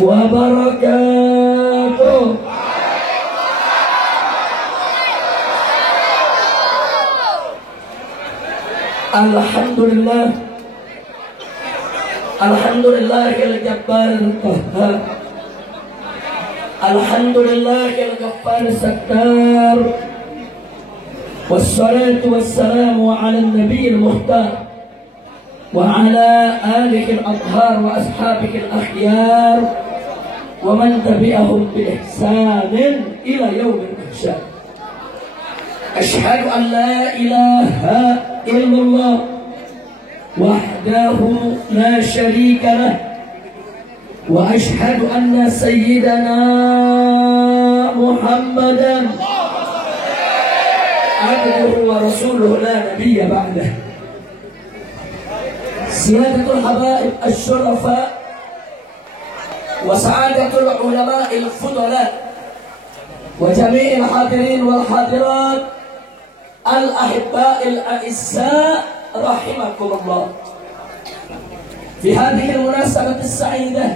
wabarakatuh. Alhamdulillah, alhamdulillahil jabbaril qahhar, alhamdulillahil ghaffar sattar, wassalatu wassalamu ala nabiyil muhtar wa ala alihi al-athhar wa ashabihi al-akhyar wa man tabi'ahum bi ihsanin ila yaumil mahsyar. Asyhadu an la ilaha illallah wahdahu la syarika lah wa asyhadu anna sayyidana Muhammadan abduhu wa rasuluhu la nabiyya ba'dah. Siyadatul habaib asy-syurafa wa sa'adatul ulama'il fudala wa jami'il hadirin wal hadirat al-ahibba'il a'izza rahimakumullah. Fi hadhihi al-munasabati as-sa'idah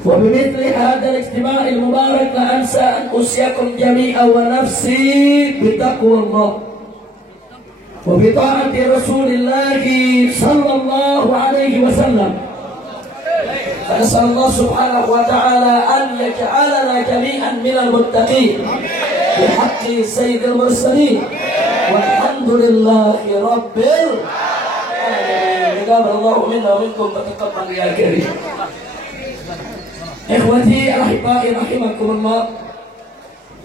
wa bimithli hadha al-ijtima' al-mubarak la ansa an usiyakum jami'an wa nafsi bi taqwallah wa bi ta'ati Rasulillah sallallahu alaihi wasallam. Fas'al Allah subhanahu wa ta'ala an yaj'alana jami'an minal muttaqin bihaqqi sayyidil mursalin walhamdulillahi rabbil alamin. Taqabbalallahu minna wa minkum wa taqabbal ya karim. Ikhwati ahibai rahimakumullah,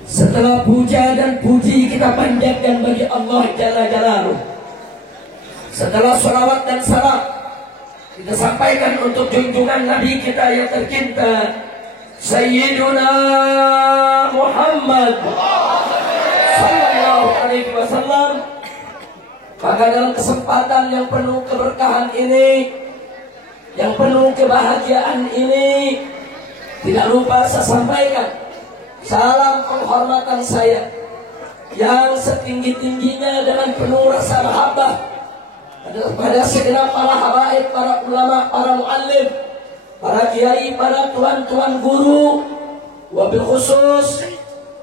setelah puja dan puji kita panjatkan bagi Allah Jalla Jalaluh, setelah sholawat dan salam kita sampaikan untuk junjungan Nabi kita yang tercinta Sayyiduna Muhammad sallallahu alaihi wasallam. Maka dalam kesempatan yang penuh keberkahan ini, yang penuh kebahagiaan ini, tidak lupa saya sampaikan salam penghormatan saya yang setinggi-tingginya dengan penuh rasa mahabbah pada segenap para habaib, para ulama, para muallim, para kiai, para tuan-tuan guru, wabil khusus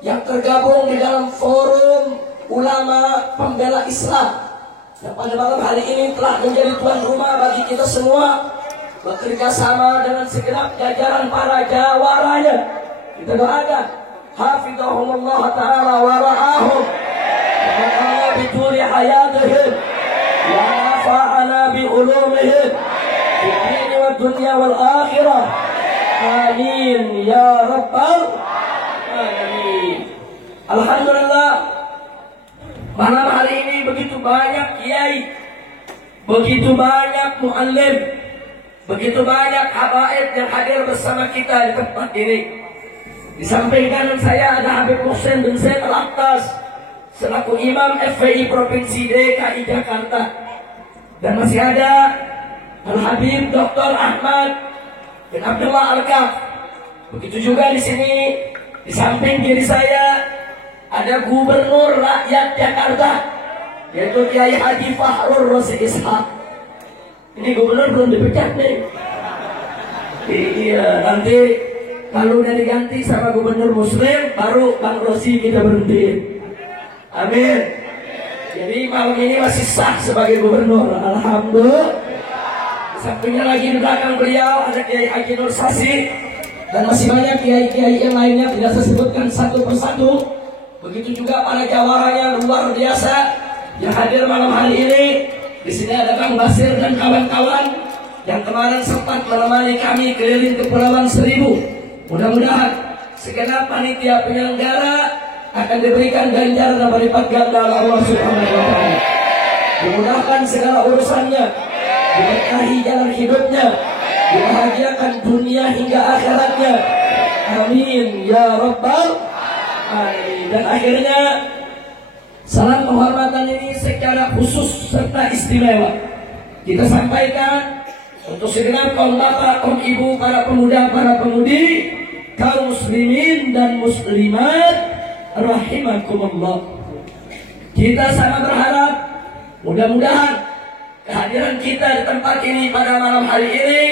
yang tergabung di dalam forum ulama pembela Islam yang pada malam hari ini telah menjadi tuan rumah bagi kita semua, bekerja sama dengan segenap jajaran para jawaranya. Kita doakan hafizahumullah ta'ala wa ra'ahum wa ta'ala bituli hayatihim wa nafa'ana bi ulumihim fi dini wa dunya wal akhirah. Amin ya rabbal alamin. Alhamdulillah, malam hari ini begitu banyak kiai, begitu banyak muallim, begitu banyak habaib yang hadir bersama kita di tempat ini. Di samping kanan saya ada Habib Muhsin bin Zaid Al-Attas selaku Imam FPI Provinsi DKI Jakarta, dan masih ada Al-Habib Dr. Ahmad bin Abdullah Al-Kaf. Begitu juga di sini di samping kiri saya ada Gubernur Rakyat Jakarta, yaitu Kiai Haji Fahrur Rosi Ishaq. Ini gubernur belum dipecat nih. Iya, nanti kalau udah diganti sama gubernur muslim, baru Bang Rosi kita berhenti. Amin. Jadi malam ini masih sah sebagai gubernur. Alhamdulillah. Di sampingnya lagi di belakang beliau ada Kiai Haji Nur Sasi, dan masih banyak kiai-kiai yang lainnya tidak saya sebutkan satu persatu. Begitu juga para jawaranya luar biasa yang hadir malam hari ini. Di sini ada Kang Basir dan kawan-kawan yang kemarin sempat menemani kami keliling Kepulauan Seribu. Mudah-mudahan segenap panitia penyelenggara akan diberikan ganjaran dan berlipat ganda oleh Allah Subhanahu wa taala. Dimudahkan segala urusannya, diberkahi jalan hidupnya, dibahagiakan dunia hingga akhiratnya. Amin ya rabbal alamin. Dan akhirnya salam penghormatan ini secara khusus serta istimewa kita sampaikan untuk segenap kaum bapak, kaum ibu, para pemuda, para pemudi, kaum muslimin dan muslimat rahimakumullah. Kita sangat berharap mudah-mudahan kehadiran kita di tempat ini pada malam hari ini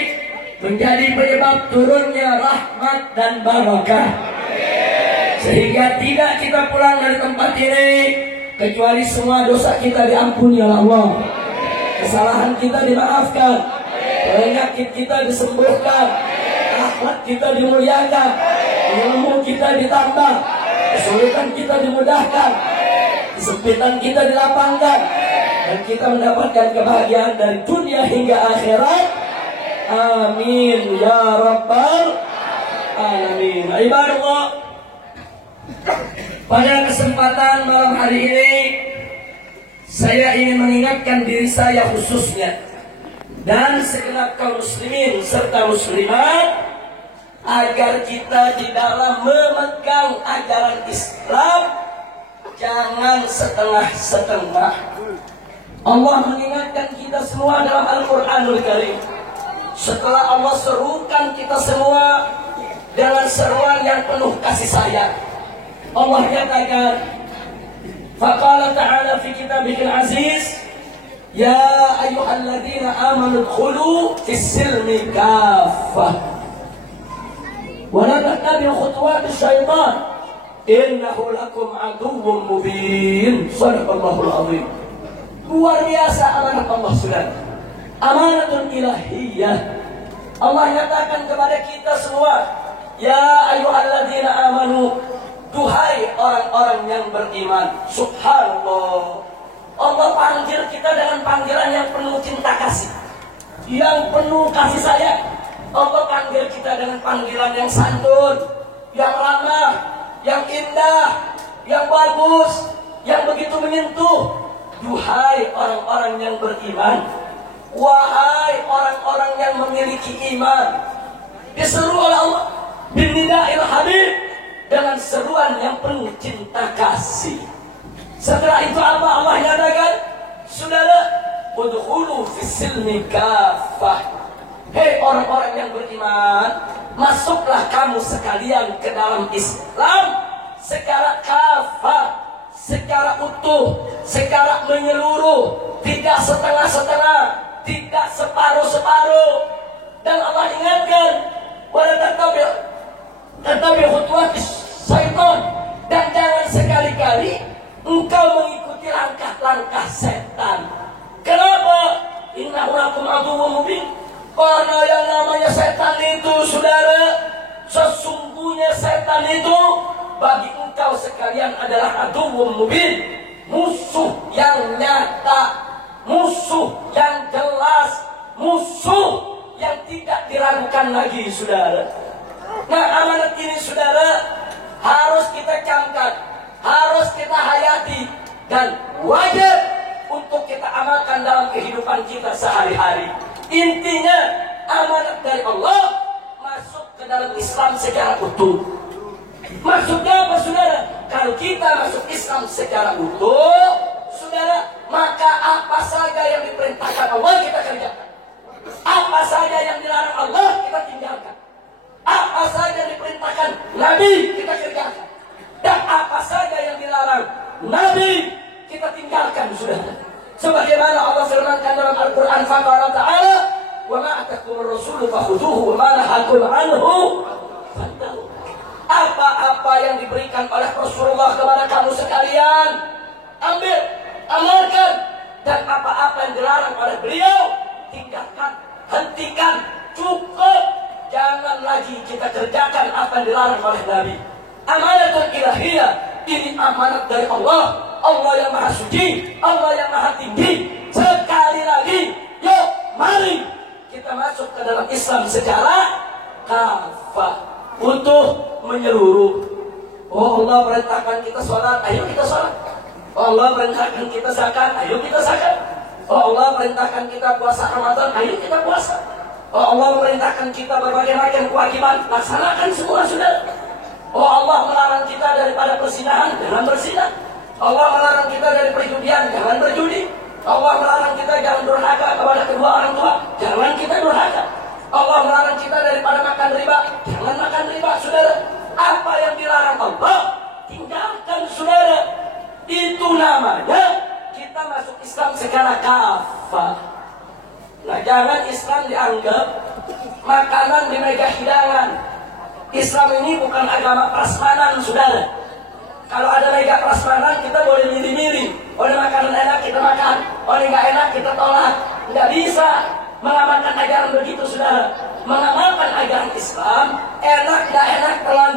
menjadi penyebab turunnya rahmat dan barakah, sehingga tidak kita pulang dari tempat ini kecuali semua dosa kita diampuni oleh Allah, kesalahan kita dimaafkan, penyakit kita disembuhkan, akhlak kita dimuliakan, ilmu kita ditambah, kesulitan kita dimudahkan, kesempitan kita dilapangkan, dan kita mendapatkan kebahagiaan dari dunia hingga akhirat. Amin ya rabbal alamin. Ibadallah, pada kesempatan malam hari ini saya ingin mengingatkan diri saya khususnya dan segenap kaum muslimin serta muslimat agar kita di dalam memegang ajaran Islam jangan setengah-setengah. Allah mengingatkan kita semua dalam Al-Quranul Karim. Setelah Allah serukan kita semua dengan seruan yang penuh kasih sayang, Allah katakan, faqala ta'ala fi kitabihil aziz, ya ayyuhalladzina amanu dkhulu fis-silmi kaffah wa la tattabi'u khutuwatis syaitan innahu lakum aduwwun mubin. Shadaqallahul azim. Luar biasa amanat Allah, saudara. Amanatun ilahiyah. Allah nyatakan kepada kita semua, ya ayyuhalladzina amanu, duhai orang-orang yang beriman. Subhanallah, Allah panggil kita dengan panggilan yang penuh cinta kasih, yang penuh kasih sayang. Allah panggil kita dengan panggilan yang santun, yang ramah, yang indah, yang bagus, yang begitu menyentuh. Duhai orang-orang yang beriman, wahai orang-orang yang memiliki iman. Diseru oleh Allah binida'il habib, dengan seruan yang penuh cinta kasih. Setelah itu apa Allah nyatakan? Saudara, udkhulu fis-silmi kaffah. Hei orang-orang yang beriman, masuklah kamu sekalian ke dalam Islam secara kafah, secara utuh, secara menyeluruh, tidak setengah-setengah, tidak separuh-separuh. Dan Allah ingatkan, wala tattabi'u khutuwatis syaitan, dan jangan sekali-kali engkau mengikuti langkah-langkah setan. Kenapa? Innahu lakum aduwwun mubin. Karena yang namanya setan itu, saudara, sesungguhnya setan itu bagi engkau sekalian adalah aduwwun mubin, musuh yang nyata, musuh yang jelas, musuh yang tidak diragukan lagi, saudara. Nah, amanat ini, saudara, harus kita camkan, harus kita hayati, dan wajib untuk kita amalkan dalam kehidupan kita sehari-hari. Intinya, amanat dari Allah masuk ke dalam Islam secara utuh. Maksudnya apa, saudara? Kalau kita masuk Islam secara utuh, saudara, maka apa saja yang diperintahkan Allah kita kerjakan, apa saja yang dilarang Allah kita tinggalkan, apa saja yang diperintahkan Nabi kita kerjakan, dan apa saja yang dilarang Nabi kita tinggalkan, saudara. Sebagaimana Allah firmankan dalam Al-Quran, faqala ta'ala, wa ma atakumur rasulu fakhuduhu wa ma nahakum anhu fantahu. Apa-apa yang diberikan oleh Rasulullah kepada kamu sekalian, ambil, amalkan, dan apa-apa yang dilarang oleh beliau, tinggalkan, hentikan, cukup. Jangan lagi kita kerjakan apa yang dilarang oleh Nabi. Amanatun ilahiyah, ini amanat dari Allah. Allah yang maha suci, Allah yang maha tinggi. Sekali lagi, yuk mari kita masuk ke dalam Islam secara kafah, utuh, menyeluruh. Oh, Allah perintahkan kita sholat, ayo kita sholat. Oh, Allah perintahkan kita zakat, ayo kita zakat. Oh, Allah perintahkan kita puasa Ramadan, ayo kita puasa. Oh, Allah memerintahkan kita berbagai macam kewajiban, laksanakan semua, saudara. Oh, Allah melarang kita daripada perzinahan, jangan berzina. Allah melarang kita dari perjudian, jangan berjudi. Allah melarang kita jangan durhaka kepada kedua orang tua, jangan kita durhaka. Allah melarang kita daripada makan riba, jangan makan riba, saudara. Apa yang dilarang Allah, tinggalkan, saudara. Itu namanya kita masuk Islam secara kafah. Nah, jangan Islam dianggap makanan di meja hidangan. Islam ini bukan agama prasmanan, saudara. Kalau ada meja prasmanan, kita boleh milih-milih. Oleh makanan enak kita makan, oleh nggak enak kita tolak. Nggak bisa mengamalkan ajaran begitu, saudara. Mengamalkan ajaran Islam, enak nggak enak telan,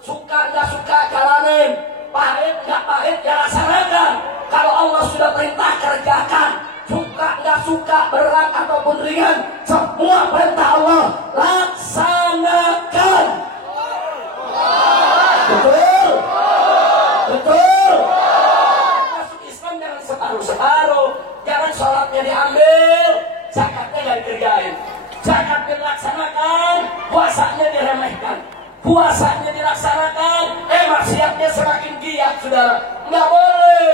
suka nggak suka jalanin, pahit nggak pahit ya laksanakan. Kalau Allah sudah perintah kerjakan, suka nggak suka, berat ataupun ringan, semua perintah Allah laksanakan. Betul, betul. Masuk Islam jangan separuh-separuh, jangan sholatnya diambil, zakatnya nggak dikerjain, zakatnya dilaksanakan, puasanya diremehkan, puasanya dilaksanakan, maksiatnya semakin giat, saudara. Nggak boleh.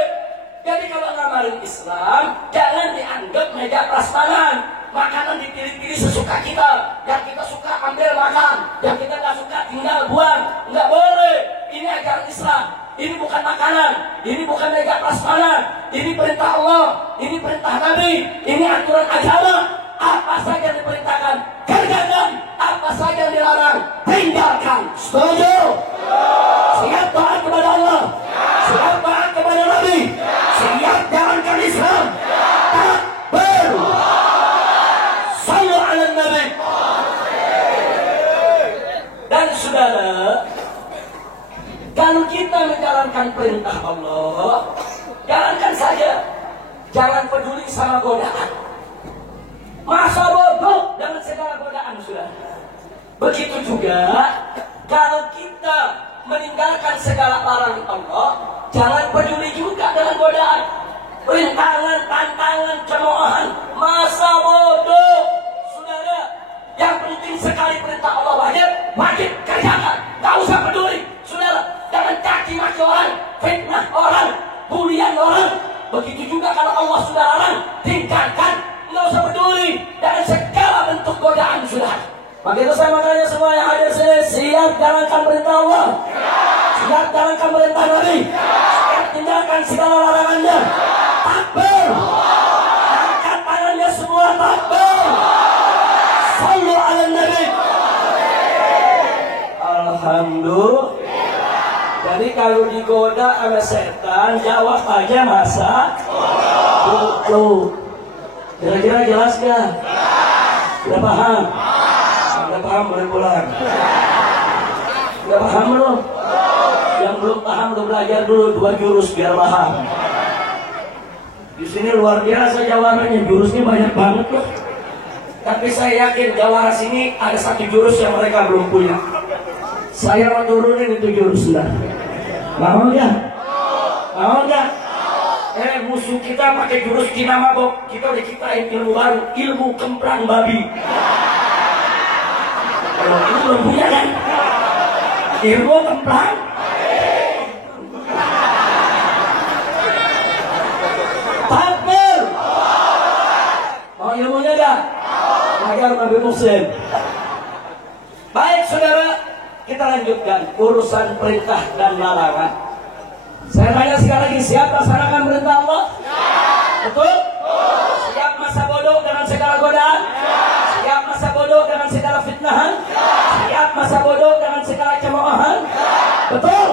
Jadi kalau ngamalin Islam, jangan dianggap meja prasmanan. Makanan dipilih-pilih sesuka kita. Yang kita suka ambil makan, yang kita nggak suka tinggal buang. Nggak boleh. Ini ajaran Islam. Ini bukan makanan. Ini bukan meja prasmanan. Ini perintah Allah. Ini perintah Nabi. Ini aturan agama. Apa saja yang diperintahkan, kerjakan. Apa saja yang dilarang, tinggalkan. Setuju? Siap taat kepada Allah, siap taat kepada Nabi, siap jalankan Islam. Takbir. Sallu ala Nabi. Dan saudara, kalau kita menjalankan perintah Allah, jalankan saja. Jangan peduli sama godaan. Masa bodoh dengan segala godaan, saudara. Begitu juga kalau kita meninggalkan segala larangan Allah, jangan peduli juga dengan godaan, rintangan, tantangan, cemoohan, masa bodoh, saudara. Yang penting sekali perintah Allah wajib, wajib kerjakan, gak usah peduli, saudara. Jangan caci maki orang, fitnah orang, bulian orang. Begitu juga kalau Allah sudah larang, tinggalkan, gak usah peduli dengan segala bentuk godaan, saudara. Maka itu saya makanya semua yang hadir sini, siap jalankan perintah Allah, siap jalankan perintah Nabi, siap tinggalkan segala larangannya. Takbir. Angkat tangannya semua, takbir. Sallu ala Nabi. Alhamdulillah. Jadi kalau digoda sama setan, jawab aja masa bodoh. Kira-kira jelas gak? Sudah paham? Sudah paham boleh pulang. Sudah paham belum? Yang belum paham belum belajar dulu 2 jurus biar paham. Di sini luar biasa jawarannya, jurusnya banyak banget loh. Tapi saya yakin jawara sini ada 1 jurus yang mereka belum punya. Saya mau turunin itu jurus lah. Mau nggak? Mau nggak? Musuh kita pakai jurus Cina mabok, kita udah ciptain ilmu baru, ilmu kemprang babi. Kalau itu belum punya kan? Ilmu kemprang. Takbir. Mau ilmunya enggak? Agar Nabi Muslim. Baik saudara, kita lanjutkan urusan perintah dan larangan. Saya tanya sekali lagi, siap laksanakan perintah Allah? Betul? Siap masa bodoh dengan segala godaan? Siap masa bodoh dengan segala fitnahan? Siap masa bodoh dengan segala cemoohan? Betul?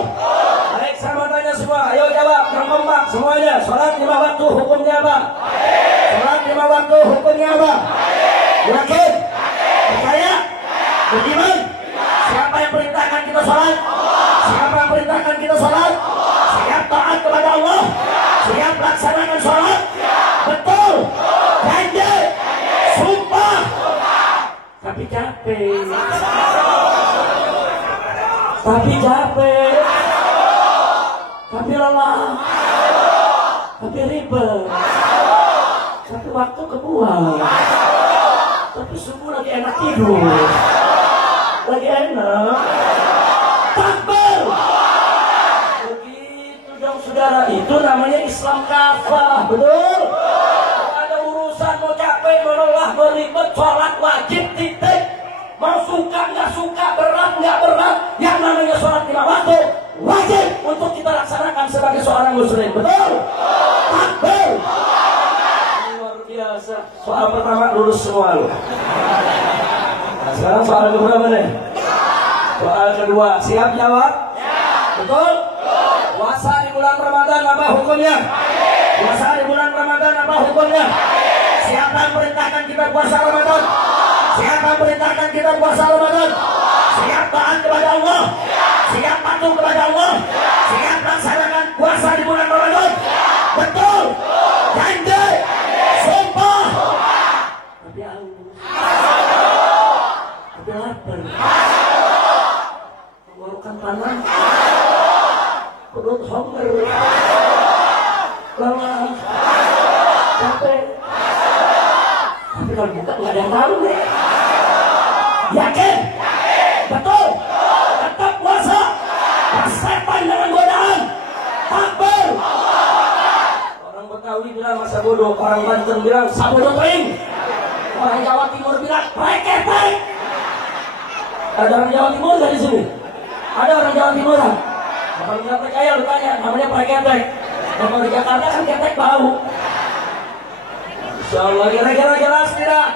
Baik, saya mau tanya semua, ayo jawab, yang kompak semuanya. Salat 5 waktu hukumnya apa? Salat 5 waktu hukumnya apa? Yakin? Percaya? Beriman? Siapa yang perintahkan kita salat? Siapa yang perintahkan kita salat? Siap taat kepada Allah? Siap laksanakan salat? Betul? Janji? Sumpah? Tapi capek. Tapi capek. Tapi lelah. Tapi ribet. Tapi waktu kebuang. Tapi semua lagi enak tidur. Lagi enak. Takbir. Begitu dong saudara. Itu namanya Islam kafah. Betul? Ada urusan mau capek, mau lelah, mau ribet, sholat wajib titik. Mau suka nggak suka, berat nggak berat, yang namanya sholat 5 waktu wajib untuk kita laksanakan sebagai seorang muslim. Betul? Takbir. Luar biasa. Soal pertama lulus semua loh. Nah, sekarang soal keberapa nih? Soal kedua, siap jawab? Betul? Puasa di bulan Ramadan apa hukumnya? Puasa di bulan Ramadan apa hukumnya? Siapa yang perintahkan kita puasa Ramadan? Siapa yang perintahkan kita puasa Ramadan? Siap taat kepada Allah? Siap patuh kepada Allah? Siap laksanakan puasa di bulan Ramadan? Betul? Janji? Sumpah? Tapi haus. Tapi lapar. Tenggorokan panas. Perut hunger. Lelah. Capek. Tapi kalau buka nggak ada yang tahu nih. Yakin? Betul? Tetap puasa. Persetan dengan godaan. Takbir. Orang Betawi bilang masa bodoh. Orang Banten bilang sabodo tering. Orang Jawa Timur bilang preketek. Ada orang Jawa Timur nggak di sini? Ada orang Jawa Timur kan? Kalau nggak percaya lu tanya, namanya preketek. Kalau di Jakarta kan ketek bau. Insyaallah kira-kira jelas tidak?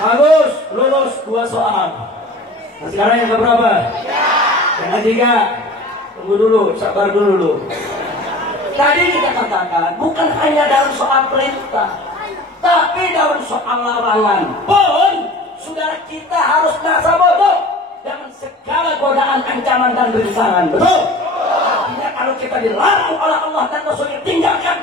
Bagus, lulus 2 soal. Nah, sekarang yang keberapa? Yang ketiga. Tunggu dulu, sabar dulu. Tadi kita katakan bukan hanya dalam soal perintah, tapi dalam soal larangan pun saudara kita harus merasa bodoh dengan segala godaan, ancaman dan rintangan. Betul? Artinya kalau kita dilarang oleh Allah dan Rasulnya tinggalkan.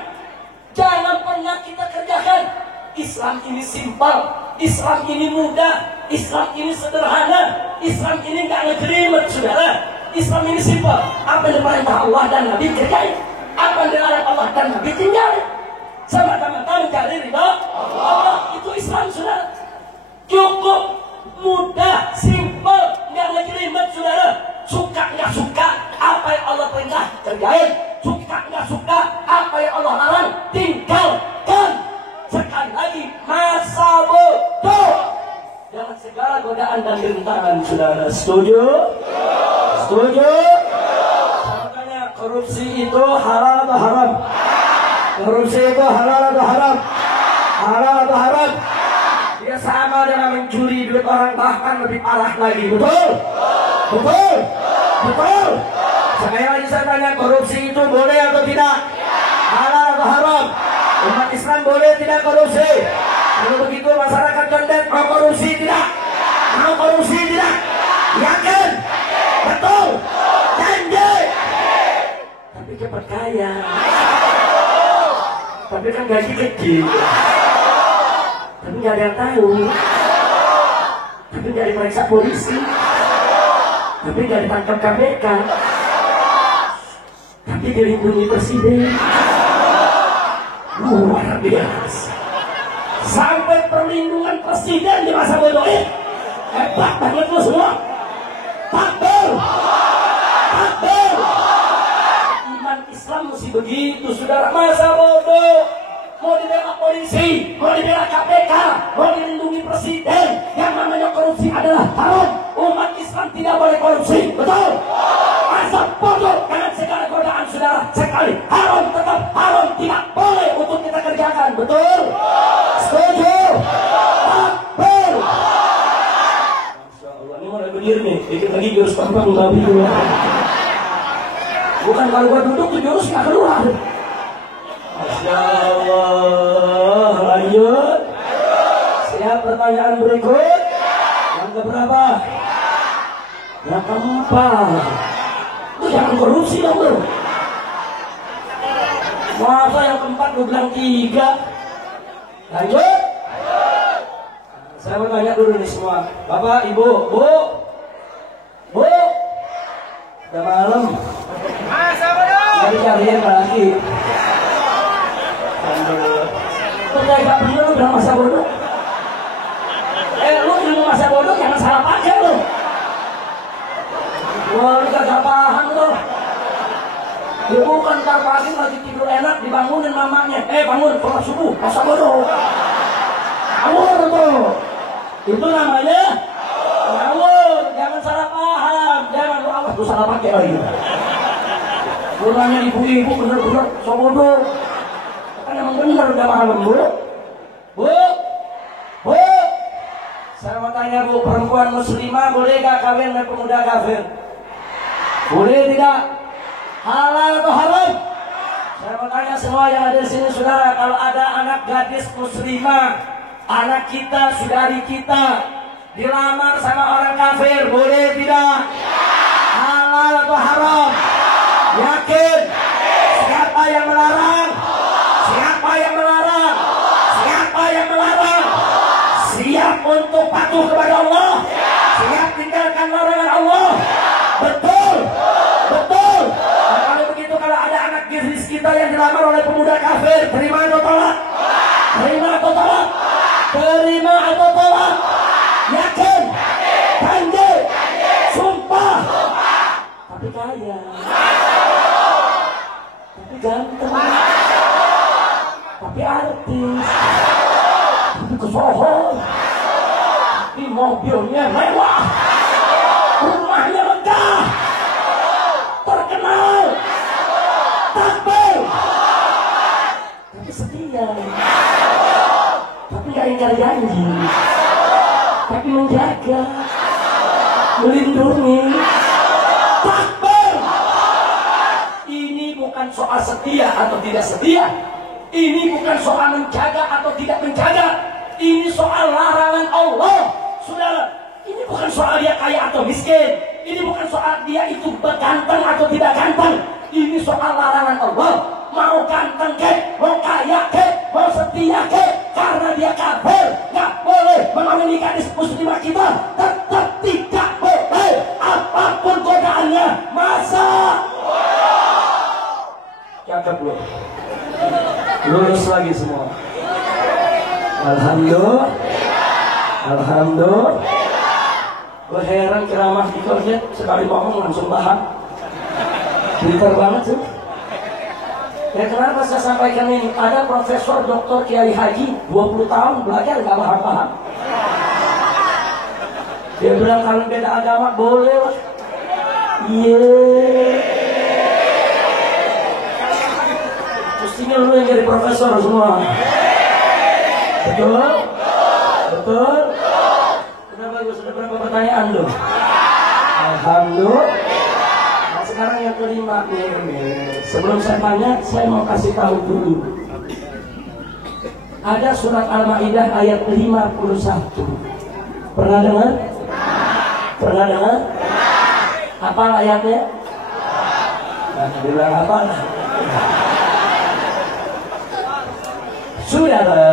Jangan pernah kita kerjakan. Islam ini simpel, Islam ini mudah, Islam ini sederhana, Islam ini nggak ngejelimet, saudara. Islam ini simpel. Apa yang diperintah Allah dan Nabi kerjain, apa yang dilarang Allah dan Nabi tinggalin. Sama-sama mencari ridha Allah. Itu Islam, saudara. Cukup mudah, simpel, nggak ngejelimet, saudara. Suka nggak suka apa yang Allah perintah kerjain, suka nggak suka apa yang Allah larang tinggalkan. Sekali lagi, masa bodoh dengan segala godaan dan rintangan, saudara. Setuju? Setuju? Makanya korupsi itu halal atau haram? Korupsi itu halal atau haram? Halal atau haram? Dia sama dengan mencuri duit orang, bahkan lebih parah lagi. Betul? Betul? Betul? Sekali lagi saya tanya, korupsi itu boleh atau tidak? Halal atau haram? Umat Islam boleh tidak korupsi? Kalau begitu masyarakat condet mau korupsi tidak? Mau korupsi tidak? Yakin? Betul? Janji? Tapi cepat kaya. Tapi kan gaji kecil. Tapi nggak ada yang tahu. Tapi nggak diperiksa polisi. Tapi nggak ditangkap KPK. Tapi dilindungi presiden. Luar biasa. Sampai perlindungan presiden di masa bodoh ini. Hebat banget lo semua. Takbir. Takbir. Iman Islam mesti begitu, saudara. Masa bodoh mau dibela polisi, mau dibela KPK, mau dilindungi presiden. Yang namanya korupsi adalah haram. Umat Islam tidak boleh korupsi. Betul? Masa bodoh dengan segala godaan, saudara. Sekali haram tetap haram, tidak boleh untuk kita kerjakan. Betul? Setuju? Takbir. Masya Allah, ini mulai berdiri nih. Dikit lagi jurus pampang nggak bisa. Bukan kalau gua duduk tuh jurus nggak keluar. Masya Allah. Lanjut. Siap pertanyaan berikut. Yang keberapa? Yang keempat. Lu jangan korupsi dong bro. Masa yang keempat lu bilang 3? Lanjut. Saya mau tanya dulu nih semua. Bapak, Ibu, Bu. Udah malam. Jadi cariin lagi. Ternyata gak bener lu bilang masa bodoh. Lu ilmu masa bodoh jangan salah pakai lu. Wah, lu gak paham lu. Ya bukan, ntar pagi lagi tidur enak dibangunin mamanya. Bangun, sholat subuh, masa bodoh. Ngawur tuh. Itu namanya ngawur. Jangan salah paham. Jangan lu awas, lu salah pakai lagi. Lu nanya ibu-ibu bener-bener so bodoh. Kan emang bener udah malam, Bu. Saya mau tanya Bu, perempuan muslimah boleh gak kawin dengan pemuda kafir? Boleh tidak? Halal atau haram? Saya mau tanya semua yang ada di sini, saudara, kalau ada anak gadis muslimah, anak kita, saudari kita, dilamar sama orang kafir, boleh tidak? Halal atau haram? Yakin? Siapa yang melarang? Siapa yang melarang? Siapa yang melarang? Siap untuk patuh kepada Allah? Siap tinggalkan larangan Allah? Betul? Betul? Nah, kalau begitu, kalau ada anak gadis kita yang dilamar oleh pemuda kafir, terima atau tolak? Terima atau tolak? Terima atau tolak? Yakin? Janji? Sumpah? Tapi kaya, tapi ganteng, tapi artis, tapi kesohor, tapi mobilnya mewah, rumahnya megah, terkenal, takbir, tapi setia, tapi gak ingkar janji, tapi menjaga, melindungi. Takbir. Ini bukan soal setia atau tidak setia. Ini bukan soal menjaga atau tidak menjaga. Ini soal larangan Allah. Saudara, ini bukan soal dia kaya atau miskin. Ini bukan soal dia itu ganteng atau tidak ganteng. Ini soal larangan Allah. Mau ganteng ke, mau kaya ke, mau setia ke, karena dia kafir, nggak boleh mengamini gadis muslimah kita. Tetap tidak boleh, apapun godaannya. Masa cakep loh, lulus lagi semua. Alhamdulillah, alhamdulillah. Gue heran ceramah di Korjet, sekali ngomong langsung paham. Pintar banget sih. Ya kenapa saya sampaikan ini? Ada Profesor Dr. Kiai Haji 20 tahun belajar gak paham-paham. Dia bilang kalau beda agama boleh lah. Iya. Mestinya lu yang jadi profesor semua. Betul? Betul? Sudah bagus, sudah berapa pertanyaan loh? Alhamdulillah. Nah sekarang yang kelima nih. Sebelum saya tanya, saya mau kasih tahu dulu. Ada surat Al-Maidah ayat 51. Pernah dengar? Pernah dengar? Apa ayatnya? Nah, bilang apa? Saudara,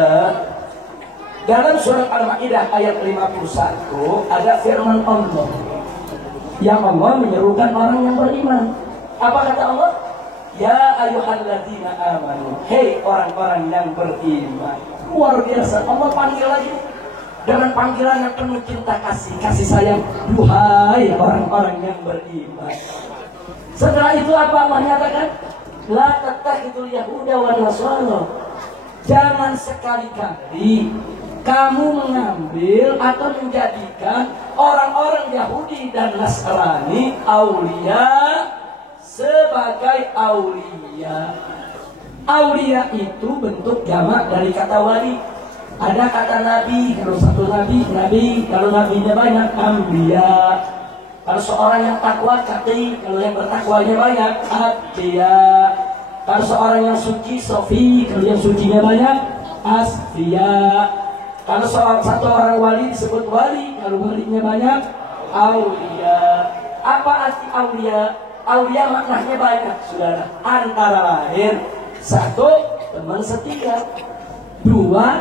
dalam surat Al-Maidah ayat 51 ada firman Allah yang Allah menyerukan orang yang beriman. Apa kata Allah? Ya ayyuhalladzina amanu, hei orang-orang yang beriman. Luar biasa, Allah panggil lagi dengan panggilan yang penuh cinta kasih, kasih sayang. Duhai orang-orang yang beriman. Setelah itu apa Allah nyatakan? La tattakhidul yahuda wan nasrana. Jangan sekali-kali kamu mengambil atau menjadikan orang-orang Yahudi dan Nasrani aulia sebagai aulia. Aulia itu bentuk jamak dari kata wali. Ada kata nabi, kalau satu nabi, nabi, kalau nabinya banyak, ambia. Kalau seorang yang takwa, kati, kalau yang bertakwanya banyak, atqiya. Kalau seorang yang suci, sofi, kalau yang sucinya banyak, asfiya. Kalau satu orang wali disebut wali, kalau walinya banyak, aulia. Apa arti aulia? Aulia maknanya banyak, saudara. Antara lain, satu, teman setia. Dua,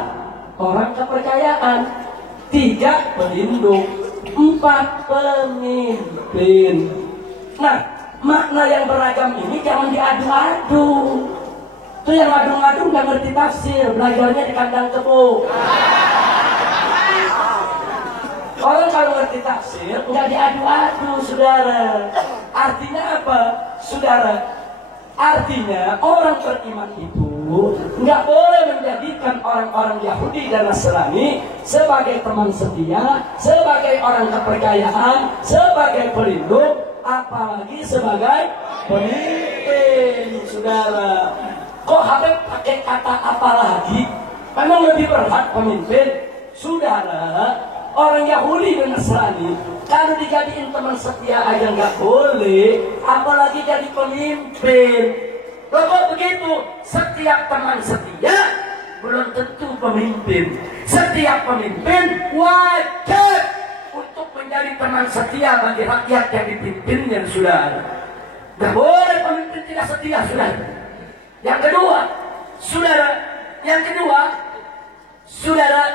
orang kepercayaan. Tiga, pelindung. Empat, pemimpin. Nah, makna yang beragam ini jangan diadu-adu. Itu yang ngadu-ngadu nggak ngerti tafsir, belajarnya di kandang kebo. Orang kalau ngerti tafsir nggak diadu-adu, saudara. Artinya apa, saudara? Artinya orang beriman itu nggak boleh menjadikan orang-orang Yahudi dan Nasrani sebagai teman setia, sebagai orang kepercayaan, sebagai pelindung, apalagi sebagai pemimpin, saudara. Kok Habib pakai kata apalagi? Memang lebih berat pemimpin, saudara. orang Yahudi dan Nasrani kalau dijadiin teman setia aja nggak boleh, apalagi jadi pemimpin. Kalau begitu, setiap teman setia belum tentu pemimpin. Setiap pemimpin wajib untuk menjadi teman setia bagi rakyat yang dipimpinnya, saudara. Nggak boleh pemimpin tidak setia, saudara. Yang kedua, saudara,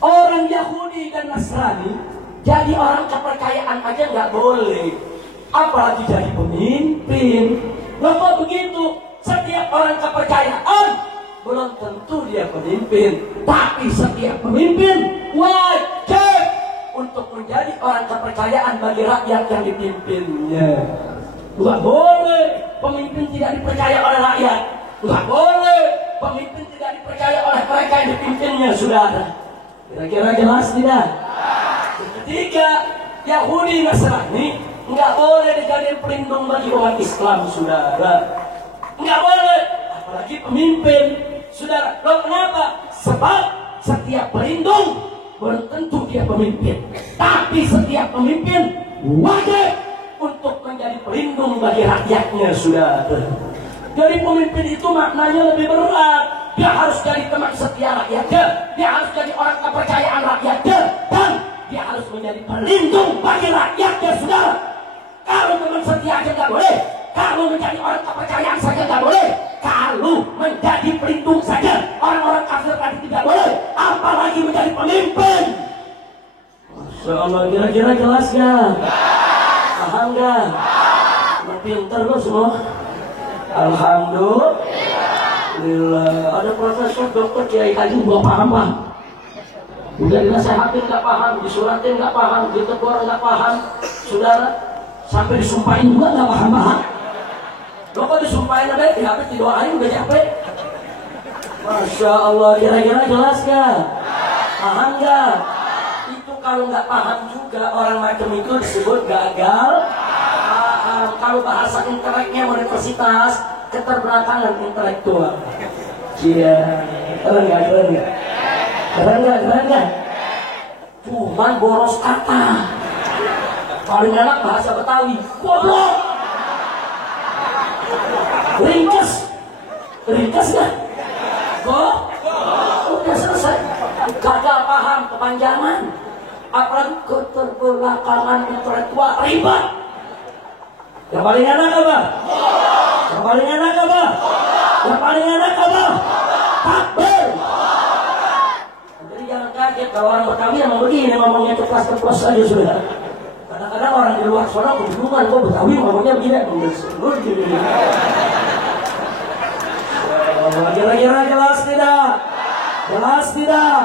orang Yahudi dan Nasrani jadi orang kepercayaan aja nggak boleh, apalagi jadi pemimpin. Kenapa begitu? Setiap orang kepercayaan belum tentu dia pemimpin, tapi setiap pemimpin wajib untuk menjadi orang kepercayaan bagi rakyat yang dipimpinnya. Nggak boleh pemimpin tidak dipercaya oleh rakyat. Nggak boleh pemimpin tidak dipercaya oleh mereka yang dipimpinnya, saudara. Kira-kira jelas tidak? Yang ketiga, Yahudi Nasrani nggak boleh dijadiin pelindung bagi umat Islam, saudara. Nggak boleh, apalagi pemimpin, saudara. Loh, kenapa? Sebab setiap pelindung belum tentu dia pemimpin, tapi setiap pemimpin wajib untuk menjadi pelindung bagi rakyatnya, saudara. Jadi pemimpin itu maknanya lebih berat. Dia harus jadi teman setia rakyatnya, dia harus jadi orang kepercayaan rakyatnya, dan dia harus menjadi pelindung bagi rakyatnya, saudara. Kalau teman setia aja nggak boleh, kalau menjadi orang kepercayaan saja nggak boleh, kalau menjadi pelindung saja orang-orang kafir tadi tidak boleh, apalagi menjadi pemimpin. Masya Allah, kira-kira jelas gak? Paham gak? Pinter lo semua. Alhamdulillah. Ada profesor, dokter, kiai haji gak paham, Pak. Udah dinasehatin gak paham, disuratin gak paham, ditegur gak paham, saudara. Sampai disumpahin juga gak paham. Lo kok disumpahin ada, ya habis didoain udah capek. Masya Allah, kira-kira jelas gak? Paham gak? Itu kalau gak paham juga orang macam itu disebut gagal paham. Kalau bahasa inteleknya universitas, keterbelakangan intelektual. Iya, keren gak? Keren gak? Cuman boros kata. Paling enak bahasa Betawi, goblok. Ringkas gak? Udah selesai. Gagal paham, kepanjangan. Apalagi keterbelakangan intelektual, ribet. Yang paling enak apa? Yang paling enak apa? Yang paling enak apa? Takbir. Jadi jangan kaget kalau orang Betawi emang begini, ngomongnya ceplas-ceplos saja sudah. Kadang-kadang orang di luar sana kebingungan, kok Betawi ngomongnya begini. Kira-kira jelas tidak? Jelas tidak?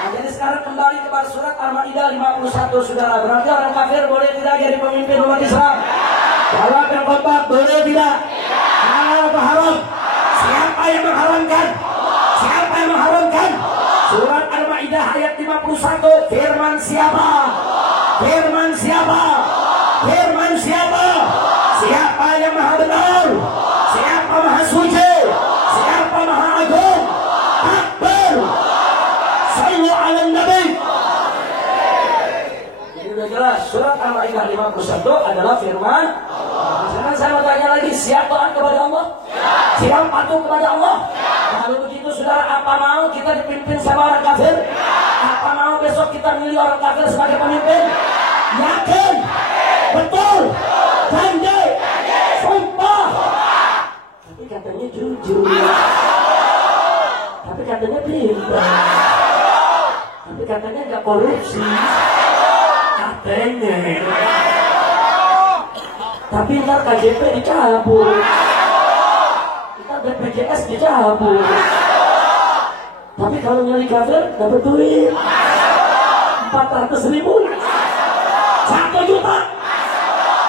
Nah, jadi sekarang kembali kepada surat Al-Maidah 51, saudara. Berarti orang kafir boleh tidak jadi pemimpin umat Islam? Jawab yang kompak, boleh tidak? Halal atau haram? Siapa yang mengharamkan? Siapa yang mengharamkan? Surat Al-Maidah ayat 51, firman siapa? Firman siapa? Firman siapa? Siapa yang maha benar? Siapa maha suci? Siapa maha agung? Takbir. Sallu ala Nabi. Ini sudah jelas. Surat Al-Maidah 51 adalah firman. Sekarang saya mau tanya lagi, siap taat kepada Allah? Siap patuh kepada Allah? Kalau begitu saudara, apa mau kita dipimpin sama orang kafir? Apa mau besok kita milih orang kafir sebagai pemimpin? Yakin? Betul? Janji? Sumpah? Tapi katanya jujur. Tapi katanya pintar. Tapi katanya gak korupsi. Katanya. Tapi ntar KJP dicabut. Ntar BPJS dicabut. Tapi kalau nyari kafir dapat duit 400.000, 1 juta,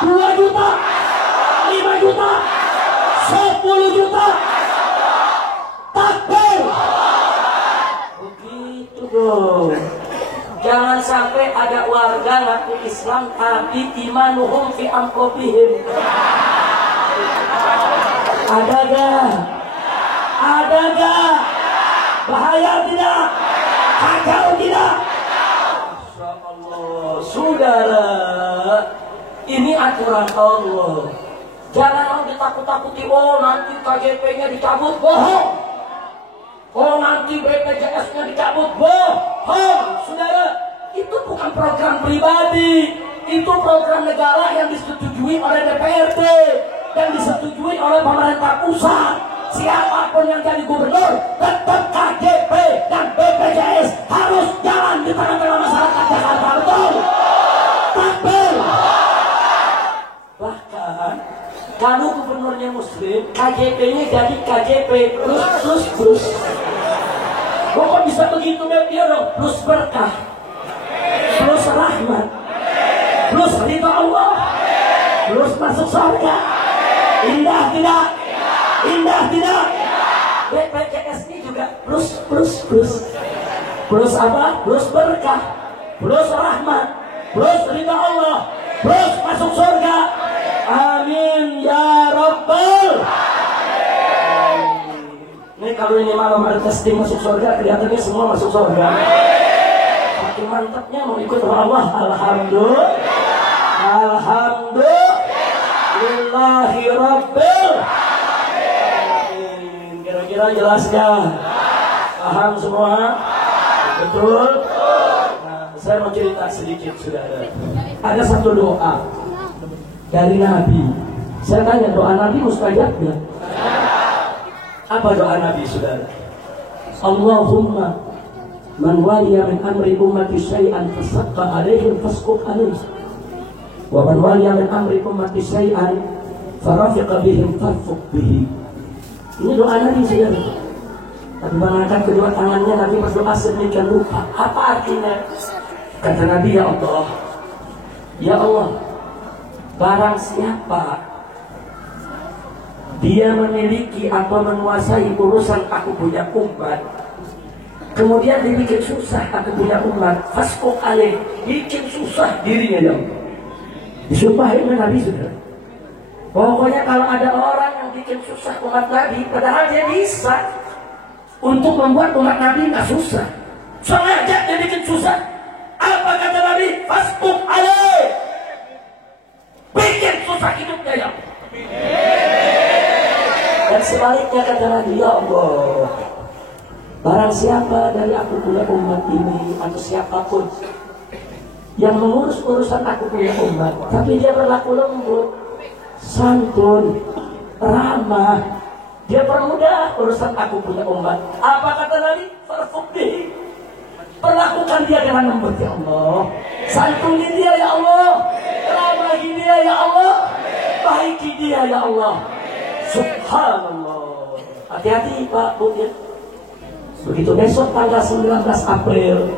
2 juta, 5 juta, 10 juta. Takbir. Begitu dong. Jangan sampai ada warga ngaku Islam tapi imanuhum fi amqobihim. Ada gak? Ada gak? Bahaya tidak? Kacau tidak? saudara, ini aturan Allah. Jangan ditakut-takuti, oh nanti KJP-nya dicabut, bohong. Oh nanti BPJS-nya dicabut, bohong. Saudara, itu bukan program pribadi, itu program negara yang disetujui oleh DPRD dan disetujui oleh pemerintah pusat. Siapapun yang jadi gubernur, tetap KJP dan BPJS harus jalan di tengah-tengah masyarakat Jakarta, betul? Takbir. Bahkan kalau gubernurnya muslim, KJP-nya jadi KJP plus. Kok bisa begitu, ya dong? Plus berkah, plus rahmat, plus ridha Allah, plus masuk surga. Indah tidak? Indah tidak? BPJS ini juga plus. Plus apa? Plus berkah, plus rahmat, plus ridha Allah, plus masuk surga. Amin ya Rabbal. Ini kalau ini malam ada testing masuk surga, kelihatannya semua masuk surga. Makin mantapnya mau ikut sama Allah. Alhamdulillah. Alhamdulillahi Rabbil. Kira-kira jelas gak? Paham semua? Betul? Nah, saya mau cerita sedikit, saudara. Ada satu doa dari Nabi. Saya tanya, doa Nabi mustajab gak? Apa doa Nabi, saudara? Allahumma man waliya min amri ummati syai'an fasaqqa alaihim fasquq alaih, wa man waliya min amri ummati syai'an farafiqa bihim farfuq bihi. Ini doa Nabi, saudara. Nabi mengangkat kedua tangannya, Nabi berdoa sedemikian rupa. Apa artinya? Kata Nabi, ya Allah, barang siapa dia memiliki atau menguasai urusan aku punya umat, kemudian dibikin susah aku punya umat, fasquq alaih, bikin susah dirinya, ya Allah. Disumpahin oleh Nabi, saudara. Pokoknya kalau ada orang yang bikin susah umat Nabi, padahal dia bisa untuk membuat umat Nabi nggak susah, sengaja dia bikin susah. Apa kata Nabi? Fasquq alaih, bikin susah hidupnya, ya Allah. Dan sebaliknya kata Nabi, ya Allah, barang siapa dari aku punya umat ini atau siapapun yang mengurus urusan aku punya umat, tapi dia berlaku lembut, santun, ramah, dia permudah urusan aku punya umat. Apa kata Nabi? Farfuq bihi, perlakukan dia dengan lembut, ya Allah. Santuni dia, ya Allah. Ramahi dia, ya Allah. Baiki dia, ya Allah. Subhanallah. Hati-hati Pak Bu ya. Begitu besok tanggal 19 April